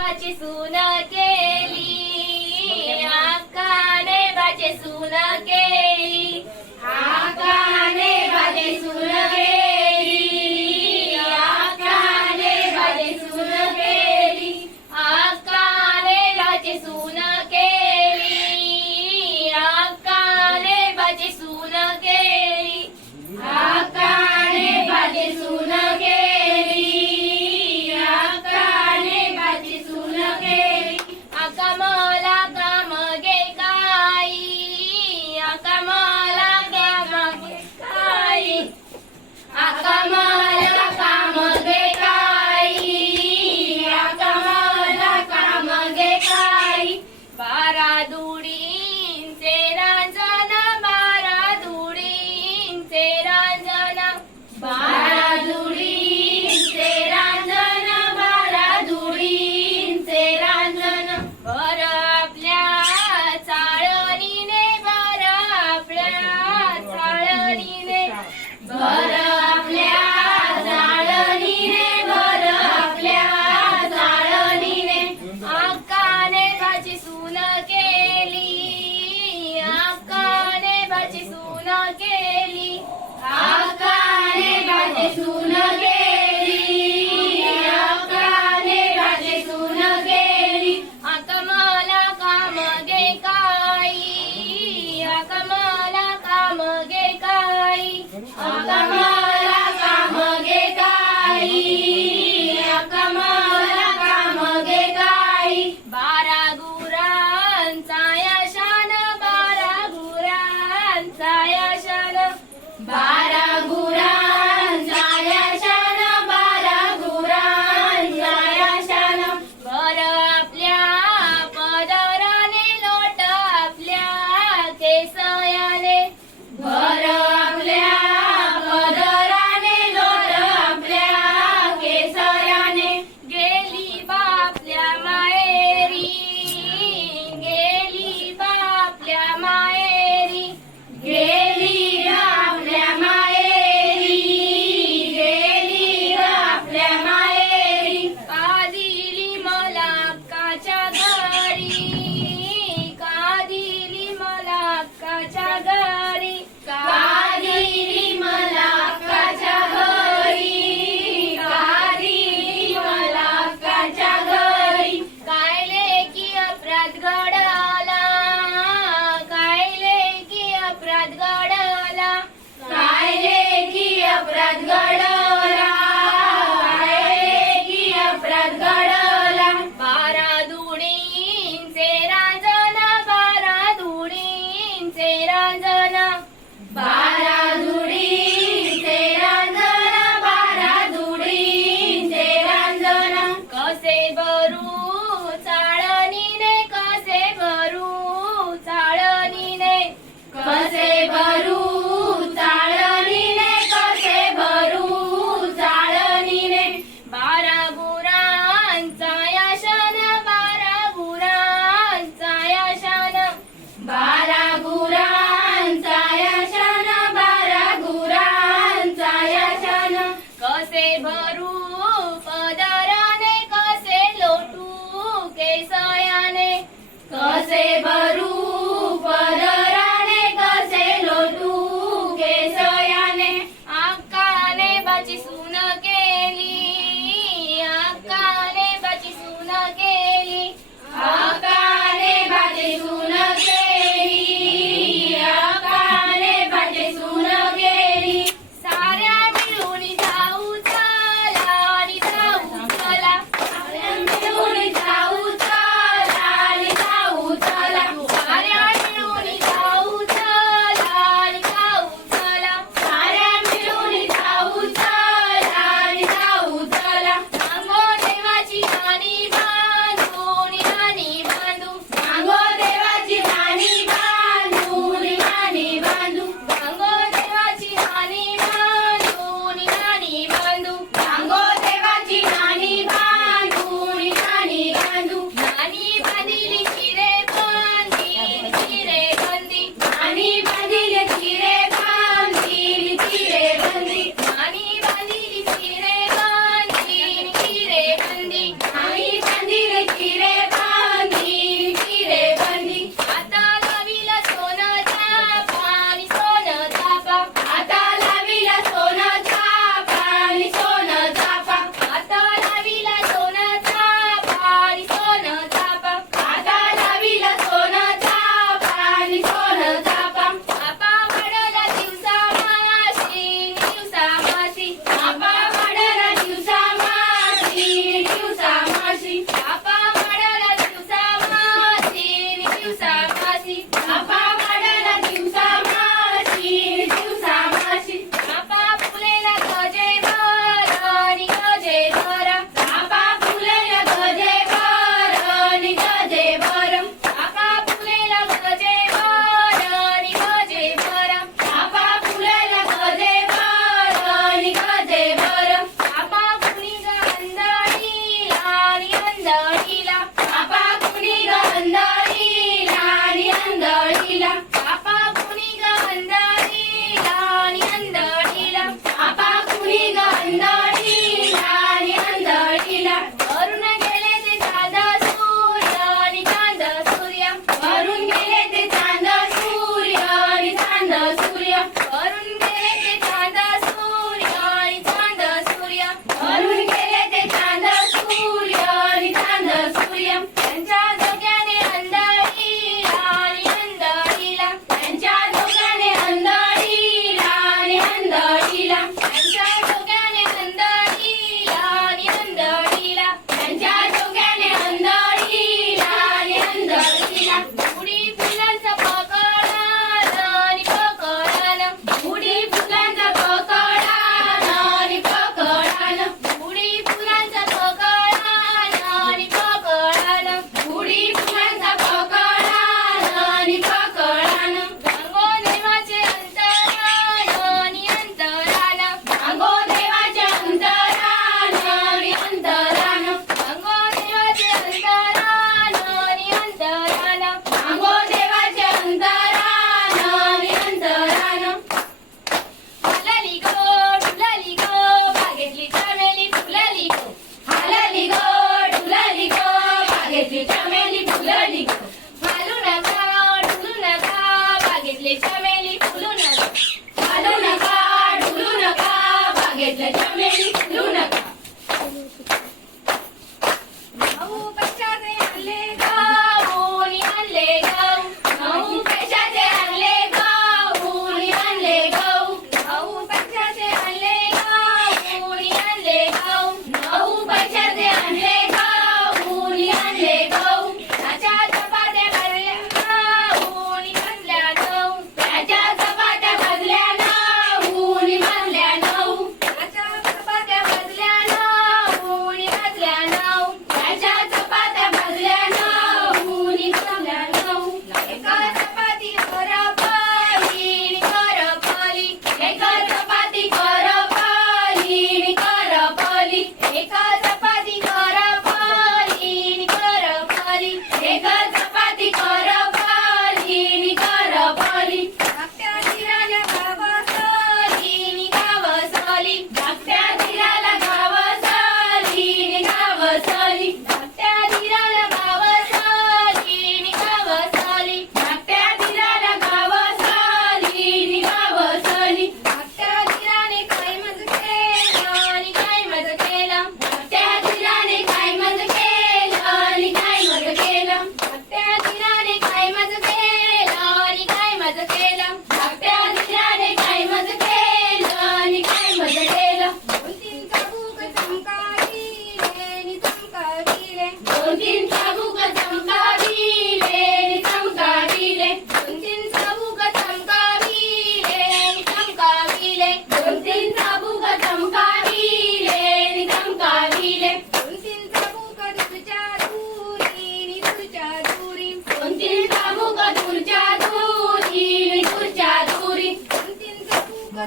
Pace sună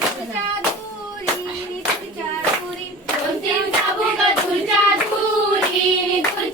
Durga Durga Durga दुरी दुर्गा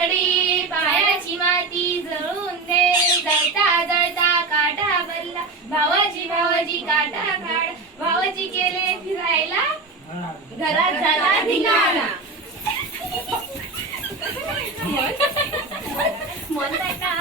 घडी पायाची माती जळून दे. जळता जळता काटा भरला. भावाजी भावाजी काटा काढ. भावाजी गेले फिरायला. घरात झाला धिंगाणा. म्हणताय का?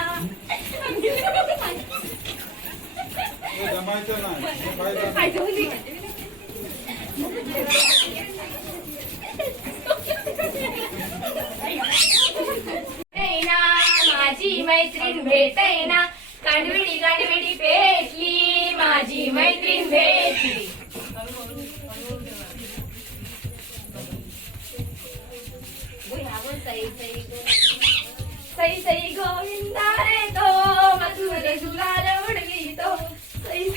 माझी मैत्रीण भेटेना. कांडविडी कांडविडी भेटली माझी मैत्रीण भेटली. सई सई गोविंदा रे तो मधुर झुलार उडवी तो. सई